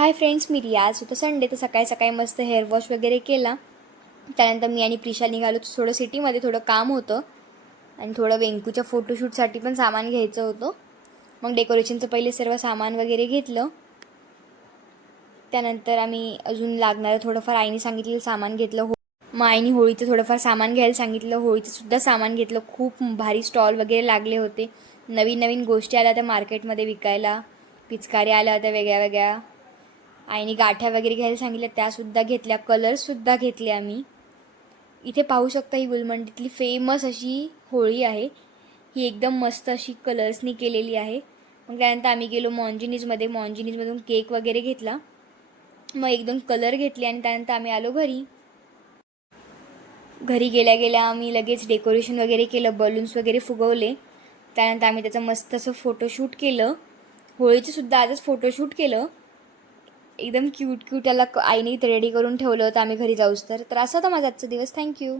Hi friends, मी रियाज. होतं Sunday, तर सकाळी सकाळी मस्त हेअर वॉश वगैरे केला. त्यानंतर मी आणि प्रिशा निघालो. थोडं सिटीमध्ये थोडं काम होतं आणि थोडं वेंकूच्या फोटोशूटसाठी पण सामान घ्यायचं होतं. मग डेकोरेशनचं पहिले सर्व सामान वगैरे घेतलं. त्यानंतर आम्ही अजून लागणारं थोडंफार आईने सांगितलेलं सामान घेतलं. मग आईने होळीचं थोडंफार सामान घ्यायला सांगितलं. होळीचंसुद्धा सामान घेतलं. खूप भारी स्टॉल वगैरे लागले होते. नवीन नवीन गोष्टी आल्या होत्या मार्केटमध्ये विकायला. पिचकाऱ्या आल्या होत्या वेगळ्या वेगळ्या. आईने गाठ्या वगैरे घ्यायला सांगितल्या, त्यासुद्धा घेतल्या. कलर्ससुद्धा घेतले आम्ही. इथे पाहू शकता, ही गुलमंडीतली फेमस अशी होळी आहे. ही एकदम मस्त अशी कलर्सनी केलेली आहे. मग त्यानंतर आम्ही गेलो मॉन्जिनीजमध्ये. मॉन्जिनीजमधून केक वगैरे घेतला. मग 1-2 कलर घेतले आणि त्यानंतर आम्ही आलो घरी. घरी गेल्या गेल्या आम्ही लगेच डेकोरेशन वगैरे केलं. बलून्स वगैरे फुगवले. त्यानंतर आम्ही त्याचं मस्त असं फोटोशूट केलं. होळीचंसुद्धा आजच फोटोशूट केलं. एकदम क्यूट त्याला आईने रेडी करून ठेवलं होतं आम्ही घरी जाऊस तर असा होता माझा आजचा दिवस. थँक्यू.